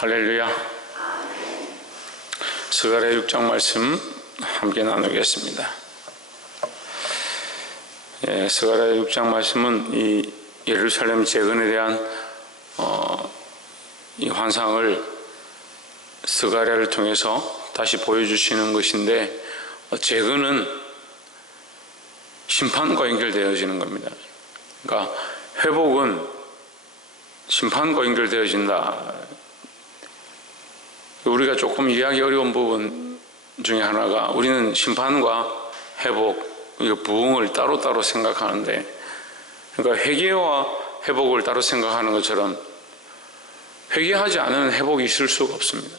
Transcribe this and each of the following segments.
할렐루야. 스가랴 6장 말씀 함께 나누겠습니다. 스가랴 6장 말씀은 이 예루살렘 재건에 대한 이 환상을 스가랴를 통해서 다시 보여주시는 것인데, 재건은 심판과 연결되어지는 겁니다. 그러니까 회복은 심판과 연결되어진다. 우리가 조금 이해하기 어려운 부분 중에 하나가, 우리는 심판과 회복, 부흥을 따로따로 생각하는데, 그러니까 회개와 회복을 따로 생각하는 것처럼 회개하지 않은 회복이 있을 수가 없습니다.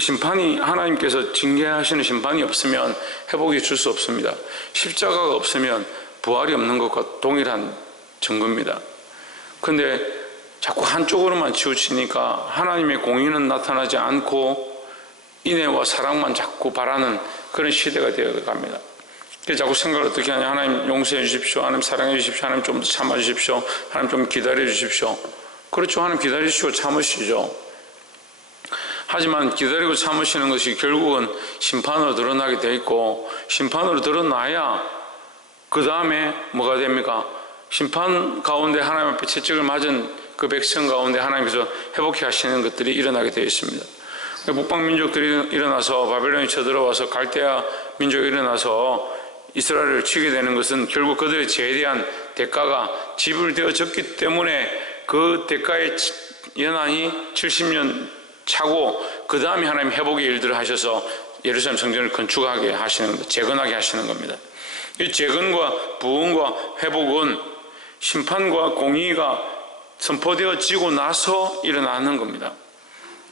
심판이, 하나님께서 징계하시는 심판이 없으면 회복이 있을 수 없습니다. 십자가가 없으면 부활이 없는 것과 동일한 증거입니다. 그런데 자꾸 한쪽으로만 치우치니까 하나님의 공의는 나타나지 않고 인애와 사랑만 자꾸 바라는 그런 시대가 되어갑니다. 그래서 자꾸 생각을 어떻게 하냐, 하나님 용서해 주십시오, 하나님 사랑해 주십시오, 하나님 좀 더 참아 주십시오, 하나님 좀 기다려 주십시오. 그렇죠, 하나님 기다리시고 참으시죠. 하지만 기다리고 참으시는 것이 결국은 심판으로 드러나게 되어 있고, 심판으로 드러나야 그 다음에 뭐가 됩니까? 심판 가운데 하나님 앞에 채찍을 맞은 그 백성 가운데 하나님께서 회복해 하시는 것들이 일어나게 되어 있습니다. 북방 민족들이 일어나서 바벨론이 쳐들어와서 갈대아 민족이 일어나서 이스라엘을 치게 되는 것은 결국 그들의 죄에 대한 대가가 지불되어졌기 때문에, 그 대가의 연한이 70년 차고 그 다음에 하나님 회복의 일들을 하셔서 예루살렘 성전을 건축하게 하시는 겁니다. 재건하게 하시는 겁니다. 이 재건과 부흥과 회복은 심판과 공의가 선포되어지고 나서 일어나는 겁니다.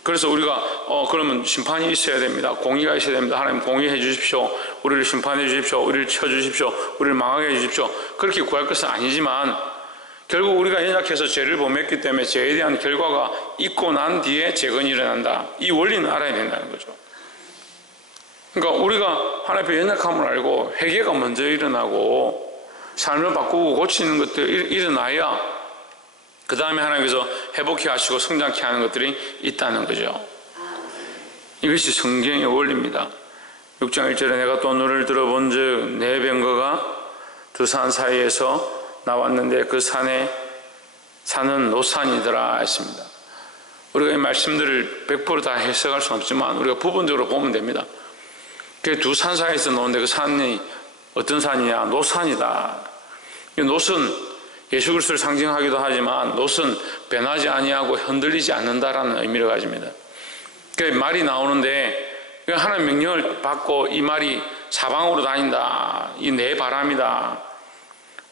그래서 우리가 그러면 심판이 있어야 됩니다, 공의가 있어야 됩니다, 하나님 공의해 주십시오, 우리를 심판해 주십시오, 우리를 쳐주십시오, 우리를 망하게 해 주십시오, 그렇게 구할 것은 아니지만, 결국 우리가 연약해서 죄를 범했기 때문에 죄에 대한 결과가 있고 난 뒤에 재건이 일어난다, 이 원리는 알아야 된다는 거죠. 그러니까 우리가 하나님 앞에 연약함을 알고 회개가 먼저 일어나고 삶을 바꾸고 고치는 것들이 일어나야 그 다음에 하나님께서 회복해 하시고 성장케 하는 것들이 있다는 거죠. 이것이 성경의 원리입니다. 6장 1절에 내가 또 노래를 들어본 즉 내 병거가 두 산 사이에서 나왔는데 그 산은 노산이더라 했습니다. 우리가 이 말씀들을 100% 다 해석할 수는 없지만 우리가 부분적으로 보면 됩니다. 그 두 산 사이에서 나오는데 그 산이 어떤 산이냐? 노산이다. 이 노은 예수 그리스도를 상징하기도 하지만 노은 변하지 아니하고 흔들리지 않는다라는 의미를 가집니다. 그 말이 나오는데 하나님 명령을 받고 이 말이 사방으로 다닌다, 이 내 바람이다.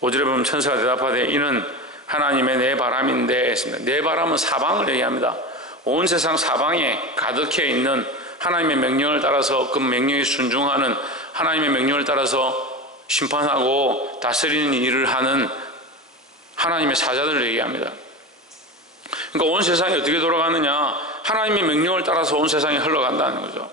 5절에 보면 천사가 대답하되 이는 하나님의 내 바람인데 했습니다. 내 바람은 사방을 얘기합니다. 온 세상 사방에 가득해 있는 하나님의 명령을 따라서 그 명령에 순종하는, 하나님의 명령을 따라서 심판하고 다스리는 일을 하는 하나님의 사자들을 얘기합니다. 그러니까 온 세상이 어떻게 돌아가느냐? 하나님의 명령을 따라서 온 세상이 흘러간다는 거죠.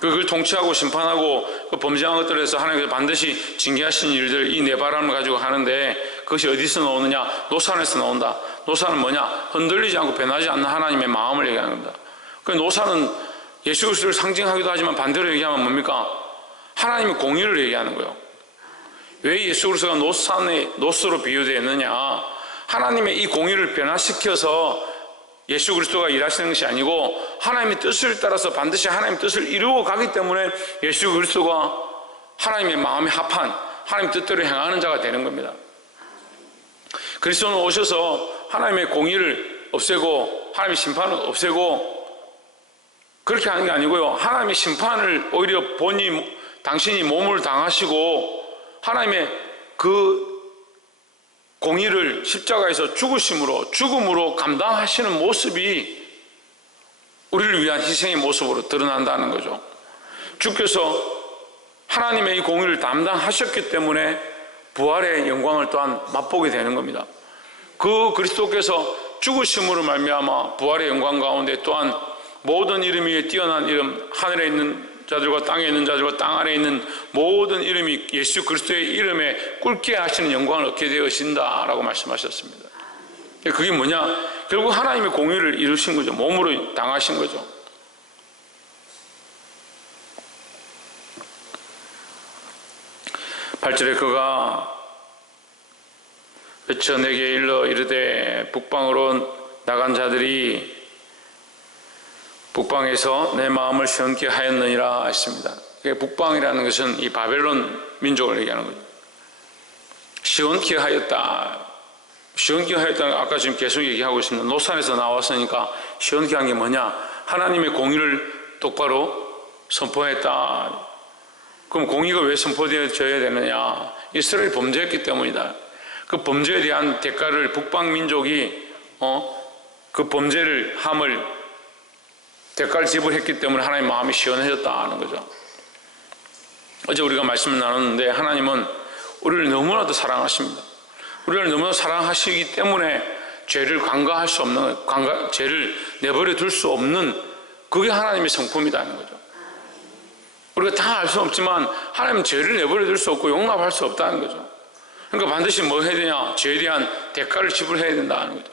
그걸 통치하고 심판하고 그 범죄한 것들에 대해서 하나님께서 반드시 징계하신 일들, 이 내 바람을 가지고 하는데, 그것이 어디서 나오느냐? 노산에서 나온다. 노산은 뭐냐? 흔들리지 않고 변하지 않는 하나님의 마음을 얘기하는 겁니다. 그 노산은 예수 그리스도를 상징하기도 하지만 반대로 얘기하면 뭡니까? 하나님의 공의를 얘기하는 거예요. 왜 예수 그리스도가 노스로 비유되었느냐? 하나님의 이 공의를 변화시켜서 예수 그리스도가 일하시는 것이 아니고 하나님의 뜻을 따라서 반드시 하나님의 뜻을 이루어 가기 때문에 예수 그리스도가 하나님의 마음에 합한 하나님의 뜻대로 행하는 자가 되는 겁니다. 그리스도는 오셔서 하나님의 공의를 없애고 하나님의 심판을 없애고 그렇게 하는 게 아니고요, 하나님의 심판을 오히려 당신이 몸을 당하시고 하나님의 그 공의를 십자가에서 죽음으로 감당하시는 모습이 우리를 위한 희생의 모습으로 드러난다는 거죠. 주께서 하나님의 이 공의를 담당하셨기 때문에 부활의 영광을 또한 맛보게 되는 겁니다. 그 그리스도께서 죽으심으로 말미암아 부활의 영광 가운데 또한 모든 이름 위에 뛰어난 이름, 하늘에 있는 자들과 땅에 있는 자들과 땅 아래에 있는 모든 이름이 예수 그리스도의 이름에 꿇게 하시는 영광을 얻게 되어진다라고 말씀하셨습니다. 그게 뭐냐? 결국 하나님의 공의를 이루신 거죠. 몸으로 당하신 거죠. (8절에) 그가 외쳐 내게 일러 이르되 북방으로 나간 자들이 북방에서 내 마음을 시원케 하였느니라 했습니다. 북방이라는 것은 이 바벨론 민족을 얘기하는 거죠. 시원케 하였다. 시원케 하였다는 아까 지금 계속 얘기하고 있습니다. 노산에서 나왔으니까 시원케 한 게 뭐냐? 하나님의 공의를 똑바로 선포했다. 그럼 공의가 왜 선포되어져야 되느냐? 이스라엘이 범죄했기 때문이다. 그 범죄에 대한 대가를 북방 민족이 그 범죄를 함을 대가를 지불했기 때문에 하나님 마음이 시원해졌다는 거죠. 어제 우리가 말씀을 나눴는데 하나님은 우리를 너무나도 사랑하십니다. 우리를 너무나 사랑하시기 때문에 죄를 간과할 수 없는, 죄를 내버려 둘 수 없는 그게 하나님의 성품이라는 거죠. 우리가 다 알 수는 없지만 하나님은 죄를 내버려 둘 수 없고 용납할 수 없다는 거죠. 그러니까 반드시 뭐 해야 되냐? 죄에 대한 대가를 지불해야 된다는 거죠.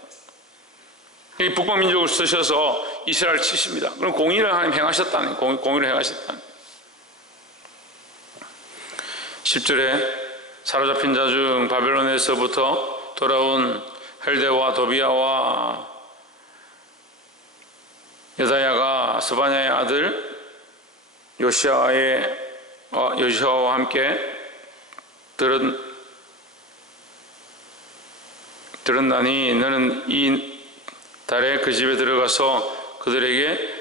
이 북방 민족을 쓰셔서 이스라엘을 치십니다. 그럼 공의를 하나님 행하셨다는 거예요. 공의를 행하셨다는 거예요. 10절에 사로잡힌 자 중 바벨론에서부터 돌아온 헬데와 도비아와 여다야가 스바냐의 아들 요시아와 함께 들었나니 너는 이 달에 그 집에 들어가서 그들에게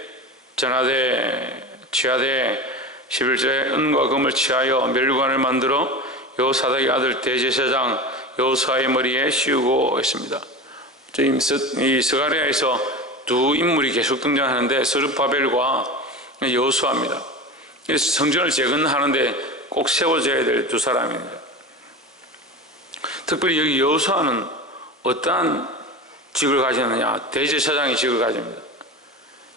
전하되 취하되 11절에 은과 금을 취하여 멸관을 만들어 여호사닥의 아들 대제사장 여호수아의 머리에 씌우고 있습니다. 이 스가랴에서 두 인물이 계속 등장하는데 스룹바벨과 여호수아입니다. 성전을 재건하는데 꼭 세워져야 될 두 사람입니다. 특별히 여기 여호수아는 어떠한 직을 가지느냐? 대제사장의 직을 가집니다.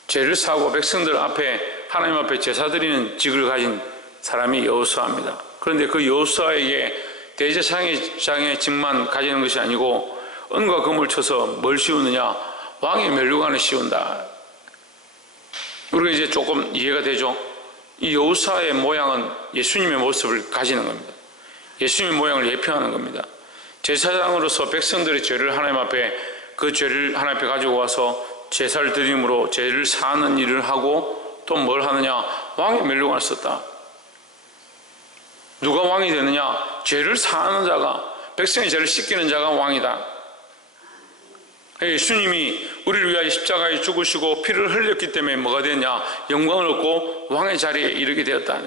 죄를 사고 백성들 앞에 하나님 앞에 제사 드리는 직을 가진 사람이 여호수아입니다. 그런데 그 여호수아에게 대제사장의 직만 가지는 것이 아니고 은과 금을 쳐서 뭘 씌우느냐? 왕의 면류관을 씌운다. 우리가 이제 조금 이해가 되죠? 이 여호수아의 모양은 예수님의 모습을 가지는 겁니다. 예수님의 모양을 예표하는 겁니다. 제사장으로서 백성들의 죄를 하나님 앞에 그 죄를 하나님 앞에 가지고 와서 제사를 드림으로 죄를 사하는 일을 하고 또 뭘 하느냐? 왕의 면류관을 썼다. 누가 왕이 되느냐? 죄를 사하는 자가, 백성의 죄를 씻기는 자가 왕이다. 예수님이 우리를 위하여 십자가에 죽으시고 피를 흘렸기 때문에 뭐가 되냐? 영광을 얻고 왕의 자리에 이르게 되었다.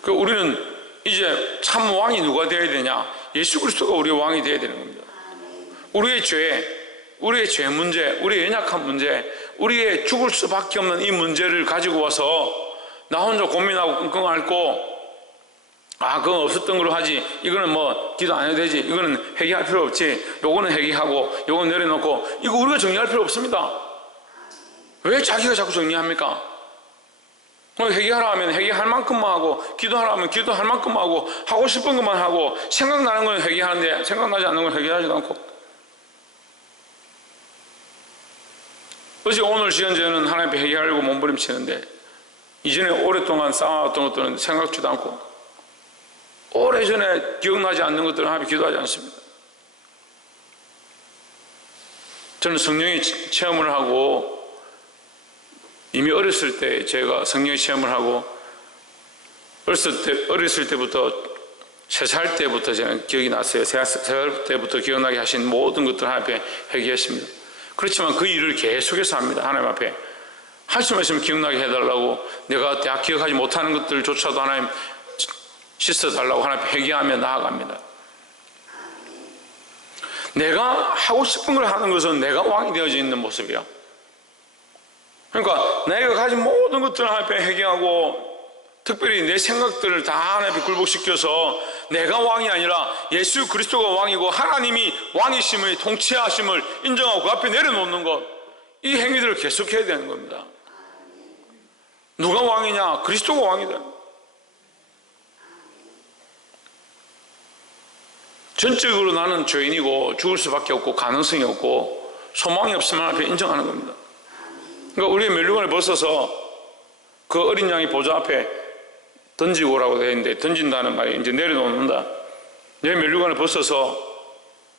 그 우리는 이제 참 왕이 누가 되어야 되냐? 예수 그리스도가 우리의 왕이 되어야 되는 겁니다. 우리의 죄 문제, 우리의 연약한 문제, 우리의 죽을 수밖에 없는 이 문제를 가지고 와서 나 혼자 고민하고 끙끙 앓고 그건 없었던 걸로 하지, 이거는 뭐 기도 안 해도 되지, 이거는 회개할 필요 없지, 요거는 회개하고 요건 내려놓고, 이거 우리가 정리할 필요 없습니다. 왜 자기가 자꾸 정리합니까? 회개하라 하면 회개할 만큼만 하고, 기도하라 하면 기도할 만큼만 하고 싶은 것만 하고, 생각나는 건 회개하는데 생각나지 않는 건 회개하지도 않고. 어제 오늘 시간제는 하나님 앞에 회개하려고 몸부림치는데 이전에 오랫동안 쌓아왔던 것들은 생각지도 않고, 오래전에 기억나지 않는 것들은 하나님 앞에 기도하지 않습니다. 저는 성령의 체험을 하고, 이미 어렸을 때 제가 성령의 체험을 하고, 어렸을 때부터 3살 때부터 저는 기억이 났어요. 3살 때부터 기억나게 하신 모든 것들 하나님 앞에 회개했습니다. 그렇지만 그 일을 계속해서 합니다. 하나님 앞에 할 수만 있으면 기억나게 해달라고, 내가 다 기억하지 못하는 것들조차도 하나님 씻어달라고 하나님 앞에 회개하며 나아갑니다. 내가 하고 싶은 걸 하는 것은 내가 왕이 되어져 있는 모습이야. 그러니까 내가 가진 모든 것들을 하나님 앞에 회개하고, 특별히 내 생각들을 다 하나님 앞에 굴복시켜서 내가 왕이 아니라 예수 그리스도가 왕이고 하나님이 왕이심을, 통치하심을 인정하고 그 앞에 내려놓는 것, 이 행위들을 계속해야 되는 겁니다. 누가 왕이냐? 그리스도가 왕이다. 전적으로 나는 죄인이고 죽을 수밖에 없고 가능성이 없고 소망이 없으면 앞에 인정하는 겁니다. 그러니까 우리의 면류관을 벗어서 그 어린 양이 보좌 앞에 던지고 오라고 되어 있는데, 던진다는 말이 이제 내려놓는다. 내 면류관을 벗어서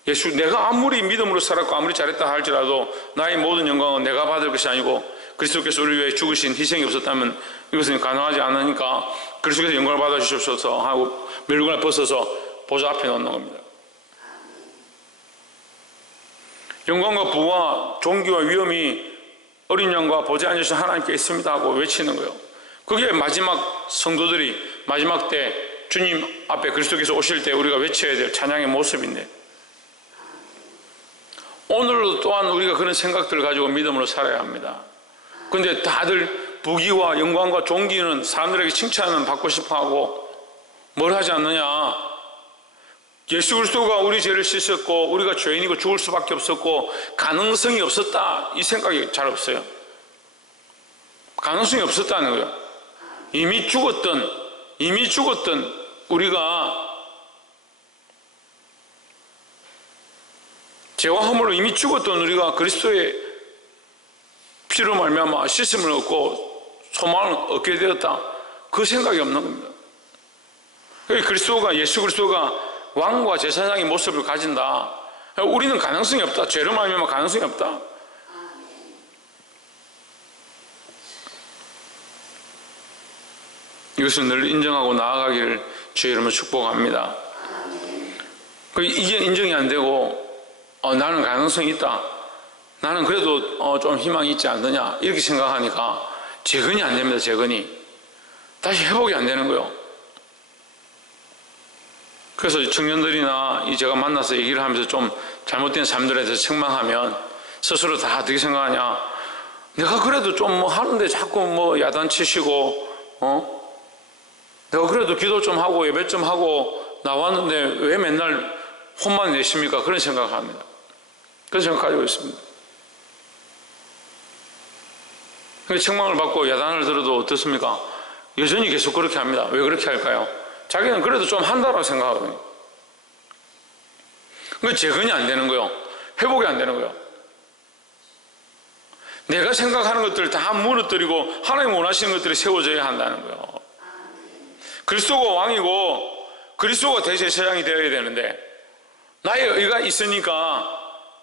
예수, 내가 아무리 믿음으로 살았고 아무리 잘했다 할지라도 나의 모든 영광은 내가 받을 것이 아니고 그리스도께서 우리 위해 죽으신 희생이 없었다면 이것은 가능하지 않으니까 그리스도께서 영광을 받아주시옵소서 하고 면류관을 벗어서 보좌 앞에 놓는 겁니다. 영광과 부와 존귀와 위엄이 어린 양과 보좌에 앉으신 하나님께 있습니다 하고 외치는 거예요. 그게 마지막 성도들이 마지막 때 주님 앞에 그리스도께서 오실 때 우리가 외쳐야 될 찬양의 모습인데, 오늘도 또한 우리가 그런 생각들을 가지고 믿음으로 살아야 합니다. 그런데 다들 부귀와 영광과 존귀는 사람들에게 칭찬은 받고 싶어하고 뭘 하지 않느냐, 예수 그리스도가 우리 죄를 씻었고 우리가 죄인이고 죽을 수밖에 없었고 가능성이 없었다, 이 생각이 잘 없어요. 가능성이 없었다는 거예요. 이미 죽었던 우리가, 죄와 허물로 이미 죽었던 우리가 그리스도의 피로 말미암아 씻음을 얻고 소망을 얻게 되었다, 그 생각이 없는 겁니다. 그리스도가, 예수 그리스도가 왕과 제사장의 모습을 가진다. 우리는 가능성이 없다. 죄로 말미암아 가능성이 없다. 이것을 늘 인정하고 나아가기를 주의 이름으로 축복합니다. 이게 인정이 안 되고 나는 가능성이 있다, 나는 그래도 좀 희망이 있지 않느냐 이렇게 생각하니까 재건이 안 됩니다. 재건이 다시 회복이 안 되는 거예요. 그래서 청년들이나 제가 만나서 얘기를 하면서 좀 잘못된 삶들에 대해서 책망하면 스스로 다 어떻게 생각하냐, 내가 그래도 좀 뭐 하는데 자꾸 뭐 야단치시고 내가 그래도 기도 좀 하고 예배 좀 하고 나왔는데 왜 맨날 혼만 내십니까? 그런 생각을 합니다. 그런 생각 가지고 있습니다. 책망을 받고 야단을 들어도 어떻습니까? 여전히 계속 그렇게 합니다. 왜 그렇게 할까요? 자기는 그래도 좀 한다고 생각하거든요. 그러니까 재건이 안 되는 거예요. 회복이 안 되는 거예요. 내가 생각하는 것들을 다 무너뜨리고 하나님 원하시는 것들이 세워져야 한다는 거예요. 그리스도가 왕이고 그리스도가 대제사장이 되어야 되는데 나의 의가 있으니까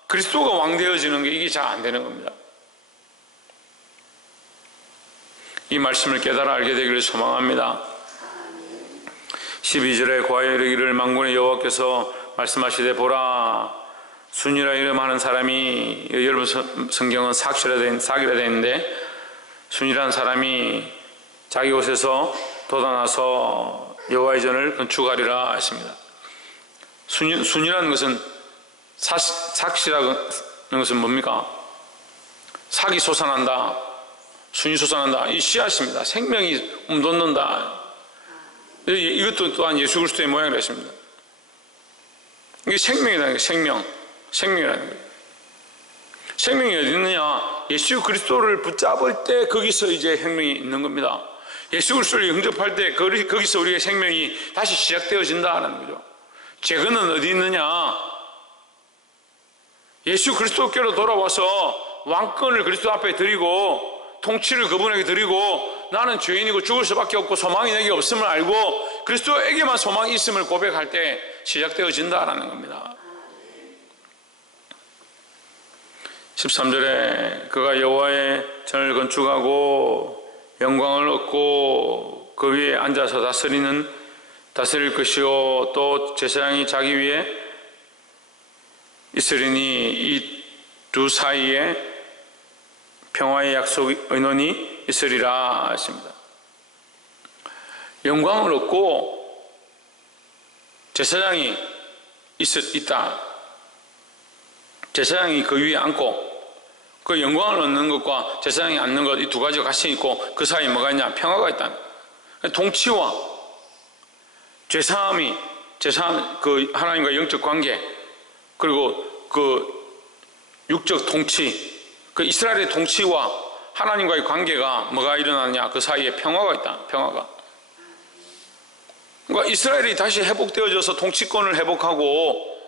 그리스도가 왕 되어지는 게 이게 잘 안 되는 겁니다. 이 말씀을 깨달아 알게 되기를 소망합니다. 12절에 고아에 이르기를 만군의 여호와께서 말씀하시되 보라, 순이라 이름하는 사람이, 여러분 성경은 사기라 되어 있는데 순이라는 사람이 자기 곳에서 돋아나서 여호와의 전을 건축하리라 했습니다. 순이라는 것은 삭시라는 것은 뭡니까? 삭이 솟아난다, 순이 솟아난다, 이 씨앗입니다. 생명이 돋는다. 이것도 또한 예수 그리스도의 모양이라 했습니다. 이게 생명이라는 거예요. 생명이라는 거예요. 생명이 어디 있느냐? 예수 그리스도를 붙잡을 때 거기서 이제 생명이 있는 겁니다. 예수 그리스도를 영접할 때 거기서 우리의 생명이 다시 시작되어진다는 거죠. 재건은 어디 있느냐? 예수 그리스도께로 돌아와서 왕권을 그리스도 앞에 드리고 통치를 그분에게 드리고 나는 죄인이고 죽을 수밖에 없고 소망이 내게 없음을 알고 그리스도에게만 소망이 있음을 고백할 때 시작되어진다라는 겁니다. 13절에 그가 여호와의 전을 건축하고 영광을 얻고 그 위에 앉아서 다스릴 것이요 또 제사장이 자기 위에 있으리니 이 두 사이에 평화의 약속 의논이 있으리라 하십니다. 영광을 얻고 제사장이 있다. 제사장이 그 위에 앉고 그 영광을 얻는 것과 제사장이 앉는 것, 이 두 가지가 같이 있고 그 사이에 뭐가 있냐? 평화가 있다. 통치와 죄사함이 그 하나님과 영적 관계, 그리고 그 육적 통치, 그 이스라엘의 통치와 하나님과의 관계가 뭐가 일어나느냐? 그 사이에 평화가 있다. 평화가. 그러니까 이스라엘이 다시 회복되어져서 통치권을 회복하고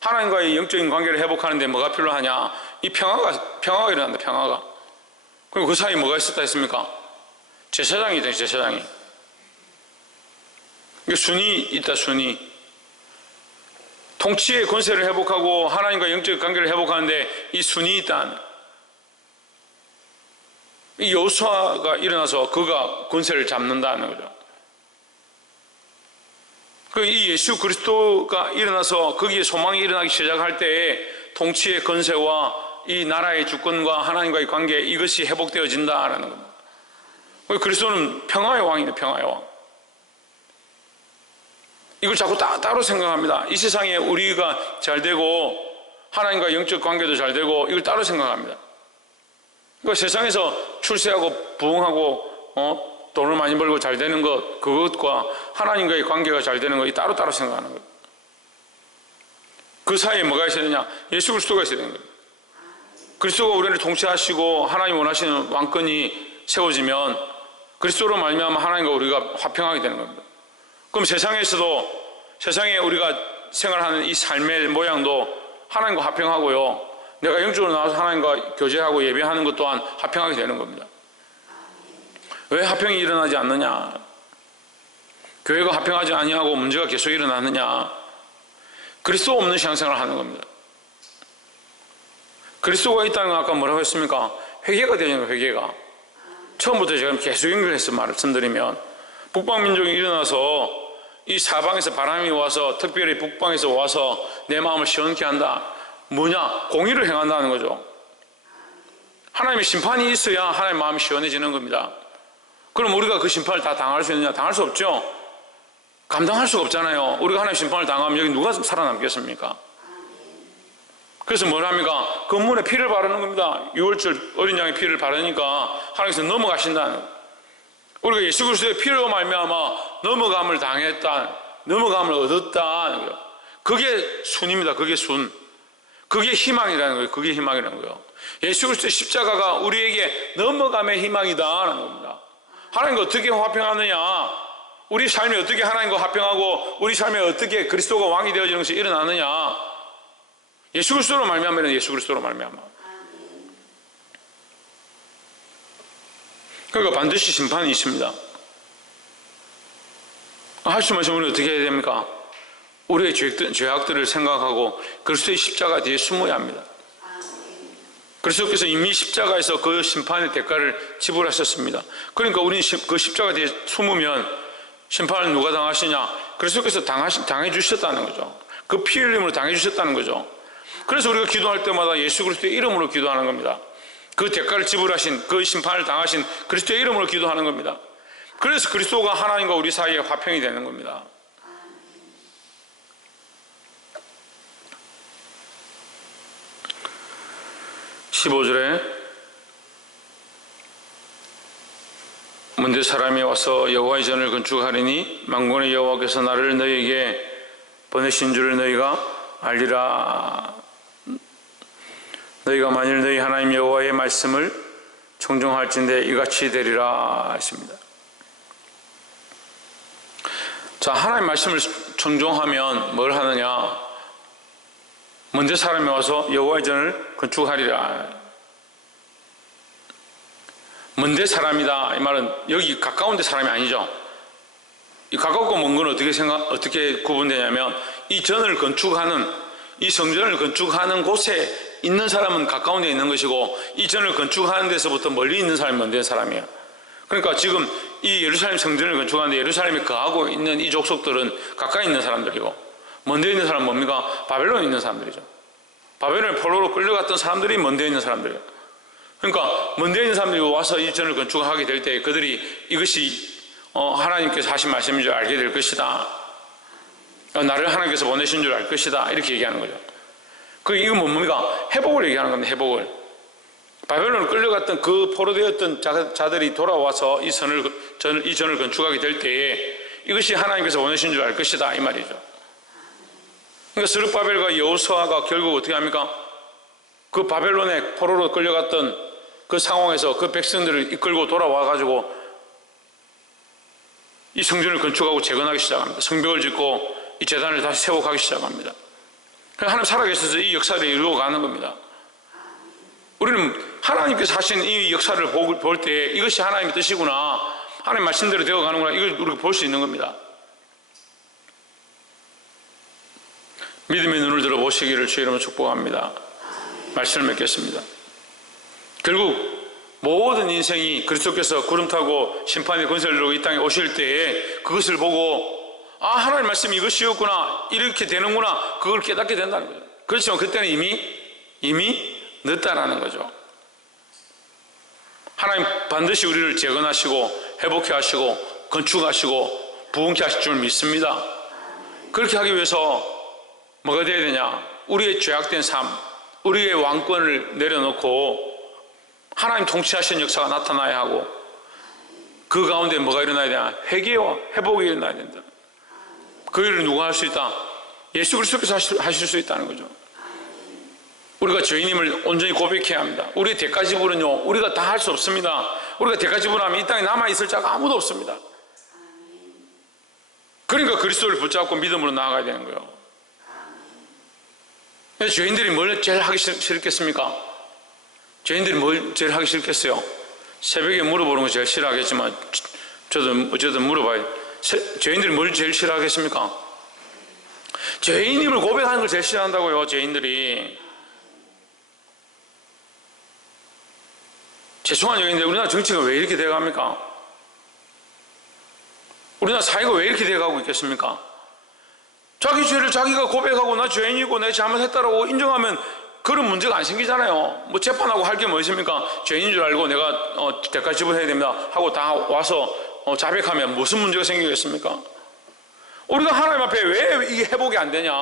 하나님과의 영적인 관계를 회복하는데 뭐가 필요하냐? 이 평화가 일어난다. 평화가. 그리고 그 사이에 뭐가 있었다 했습니까? 제사장이 있다. 제사장이. 순이 있다. 순이. 통치의 권세를 회복하고 하나님과 영적 관계를 회복하는데 이 순이 있다. 이 여호수아가 일어나서 그가 권세를 잡는다는 거죠. 이 예수 그리스도가 일어나서 거기에 소망이 일어나기 시작할 때에 통치의 권세와 이 나라의 주권과 하나님과의 관계, 이것이 회복되어진다라는 겁니다. 그리스도는 평화의 왕이다. 평화의 왕. 이걸 자꾸 따로 생각합니다. 이 세상에 우리가 잘 되고 하나님과 영적 관계도 잘 되고 이걸 따로 생각합니다. 그러니까 세상에서 출세하고 부흥하고 돈을 많이 벌고 잘 되는 것, 그것과 하나님과의 관계가 잘 되는 것이 따로따로 생각하는 거예요. 그 사이에 뭐가 있어야 되냐? 예수 그리스도가 있어야 되는 거예요. 그리스도가 우리를 통치하시고 하나님 원하시는 왕권이 세워지면 그리스도로 말미암아 하나님과 우리가 화평하게 되는 겁니다. 그럼 세상에서도, 세상에 우리가 생활하는 이 삶의 모양도 하나님과 화평하고요, 내가 영적으로 나와서 하나님과 교제하고 예배하는 것 또한 화평하게 되는 겁니다. 왜 화평이 일어나지 않느냐? 교회가 화평하지 아니하고 문제가 계속 일어나느냐? 그리스도 없는 신앙생활을 하는 겁니다. 그리스도가 있다는 건 아까 뭐라고 했습니까? 회개가 되는 거예요. 회개가. 처음부터 제가 계속 연결해서 말씀드리면, 북방민족이 일어나서 이 사방에서 바람이 와서, 특별히 북방에서 와서 내 마음을 시원케 한다. 뭐냐? 공의를 행한다는 거죠. 하나님의 심판이 있어야 하나님의 마음이 시원해지는 겁니다. 그럼 우리가 그 심판을 다 당할 수 있느냐? 당할 수 없죠. 감당할 수가 없잖아요. 우리가 하나님의 심판을 당하면 여기 누가 살아남겠습니까? 그래서 뭘 합니까? 건물에 피를 바르는 겁니다. 6월절 어린 양의 피를 바르니까 하나님께서 넘어가신다는 거예요. 우리가 예수 그리스도의 피로 말미암아 넘어감을 당했다, 넘어감을 얻었다는 거예요. 그게 순입니다. 그게 순. 그게 희망이라는 거예요. 그게 희망이라는 거예요. 예수 그리스도의 십자가가 우리에게 넘어감의 희망이다라는 겁니다. 하나님과 어떻게 화평하느냐? 우리 삶이 어떻게 하나님과 화평하고 우리 삶에 어떻게 그리스도가 왕이 되어지는 것이 일어나느냐? 예수 그리스도로 말미암아, 예수 그리스도로 말미암아. 그러니까 반드시 심판이 있습니다. 할 수 없으면 우리 어떻게 해야 됩니까? 우리의 죄악들을 생각하고 그리스도의 십자가 뒤에 숨어야 합니다. 그리스도께서 이미 십자가에서 그 심판의 대가를 지불하셨습니다. 그러니까 우리는 그 십자가 뒤에 숨으면 심판을 누가 당하시냐? 그리스도께서 당해 주셨다는 거죠. 그 피 흘림으로 당해 주셨다는 거죠. 그래서 우리가 기도할 때마다 예수 그리스도의 이름으로 기도하는 겁니다. 그 대가를 지불하신, 그 심판을 당하신 그리스도의 이름으로 기도하는 겁니다. 그래서 그리스도가 하나님과 우리 사이에 화평이 되는 겁니다. (15절에) 문대 사람이 와서 여호와의 전을 건축하리니 만군의 여호와께서 나를 너희에게 보내신 줄을 너희가 알리라. 너희가 만일 너희 하나님 여호와의 말씀을 청종할진대 이같이 되리라 했습니다. 자, 하나님 말씀을 청종하면 뭘 하느냐? 먼저 사람이 와서 여호와의 전을 건축하리라. 먼데 사람이다, 이 말은 여기 가까운 데 사람이 아니죠. 이 가깝고 먼 건 어떻게 구분되냐면, 이 전을 건축하는, 이 성전을 건축하는 곳에 있는 사람은 가까운 데 있는 것이고, 이 전을 건축하는 데서부터 멀리 있는 사람이 먼 데 사람이에요. 그러니까 지금 이 예루살렘 성전을 건축하는데 예루살렘에 거하고 있는 이 족속들은 가까이 있는 사람들이고, 먼 데 있는 사람은 뭡니까? 바벨론에 있는 사람들이죠. 바벨론에 포로로 끌려갔던 사람들이 먼 데 있는 사람들이에요. 그러니까 먼 데 있는 사람들이 와서 이 전을 건축하게 될 때 그들이 이것이 하나님께서 하신 말씀인 줄 알게 될 것이다. 나를 하나님께서 보내신 줄 알 것이다. 이렇게 얘기하는 거죠. 이건 뭡니까? 회복을 얘기하는 겁니다. 회복을. 바벨론을 끌려갔던 그 포로되었던 자들이 돌아와서 이 전을 건축하게 될 때에 이것이 하나님께서 보내신 줄 알 것이다, 이 말이죠. 그러니까 스룹바벨과 여호수아가 결국 어떻게 합니까? 그 바벨론에 포로로 끌려갔던 그 상황에서 그 백성들을 이끌고 돌아와가지고 이 성전을 건축하고 재건하기 시작합니다. 성벽을 짓고 이 제단을 다시 세워가기 시작합니다. 하나님 살아계셔서 이 역사를 이루어가는 겁니다. 우리는 하나님께서 하신 이 역사를 볼 때 이것이 하나님의 뜻이구나, 하나님 말씀대로 되어가는구나, 이걸 우리가 볼 수 있는 겁니다. 믿음의 눈을 들어 보시기를 주의 이름으로 축복합니다. 말씀을 맺겠습니다. 결국 모든 인생이 그리스도께서 구름 타고 심판의 권세를 이루고 이 땅에 오실 때에 그것을 보고 하나님 말씀이 이것이었구나, 이렇게 되는구나, 그걸 깨닫게 된다는 거죠. 그렇지만 그때는 이미 늦다라는 거죠. 하나님 반드시 우리를 재건하시고 회복해 하시고 건축하시고 부흥케 하실 줄 믿습니다. 그렇게 하기 위해서 뭐가 되어야 되냐? 우리의 죄악된 삶, 우리의 왕권을 내려놓고 하나님 통치하시는 역사가 나타나야 하고, 그 가운데 뭐가 일어나야 되냐? 회개와 회복이 일어나야 된다. 그 일을 누가 할 수 있다? 예수 그리스도께서 하실 수 있다는 거죠. 우리가 죄인임을 온전히 고백해야 합니다. 우리의 대가지불은요, 우리가 다 할 수 없습니다. 우리가 대가지불하면 이 땅에 남아있을 자가 아무도 없습니다. 그러니까 그리스도를 붙잡고 믿음으로 나아가야 되는 거예요. 죄인들이 뭘 제일 하기 싫겠습니까? 죄인들이 뭘 제일 하기 싫겠어요? 새벽에 물어보는 거 제일 싫어하겠지만 저도 어쨌든 물어봐요. 죄인들이 뭘 제일 싫어하겠습니까? 죄인임을 고백하는 걸 제일 싫어한다고요. 죄인들이. 죄송한 얘기인데 우리나라 정치가 왜 이렇게 돼갑니까? 우리나라 사회가 왜 이렇게 돼가고 있겠습니까? 자기 죄를 자기가 고백하고 나 죄인이고 내 잘못했다라고 인정하면 그런 문제가 안 생기잖아요. 뭐 재판하고 할 게 뭐 있습니까? 죄인인 줄 알고 내가 대가 지불해야 됩니다 하고 다 와서 자백하면 무슨 문제가 생기겠습니까? 우리가 하나님 앞에 왜 이게 회복이 안 되냐?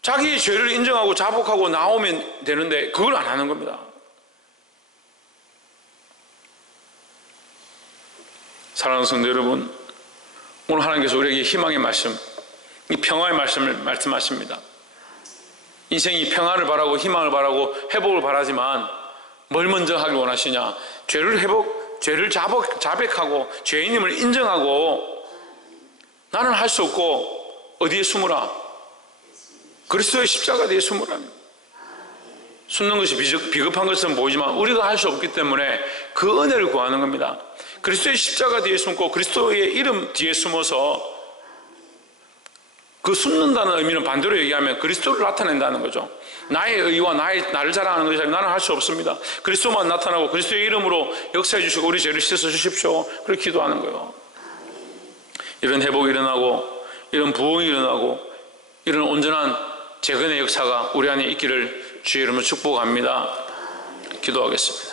자기의 죄를 인정하고 자복하고 나오면 되는데 그걸 안 하는 겁니다. 사랑하는 성도 여러분, 오늘 하나님께서 우리에게 희망의 말씀, 이 평화의 말씀을 말씀하십니다. 인생이 평화를 바라고 희망을 바라고 회복을 바라지만 뭘 먼저 하길 원하시냐? 죄를 자백하고 죄인임을 인정하고 나는 할 수 없고 어디에 숨으라? 그리스도의 십자가 뒤에 숨으라. 숨는 것이 비겁한 것은 보이지만 우리가 할 수 없기 때문에 그 은혜를 구하는 겁니다. 그리스도의 십자가 뒤에 숨고 그리스도의 이름 뒤에 숨어서, 그 숨는다는 의미는 반대로 얘기하면 그리스도를 나타낸다는 거죠. 나의 의와 나를 자랑하는 것이 아니라 나는 할 수 없습니다. 그리스도만 나타나고 그리스도의 이름으로 역사해 주시고 우리 죄를 씻어 주십시오. 그렇게 기도하는 거예요. 이런 회복이 일어나고 이런 부흥이 일어나고 이런 온전한 재건의 역사가 우리 안에 있기를 주의 이름으로 축복합니다. 기도하겠습니다.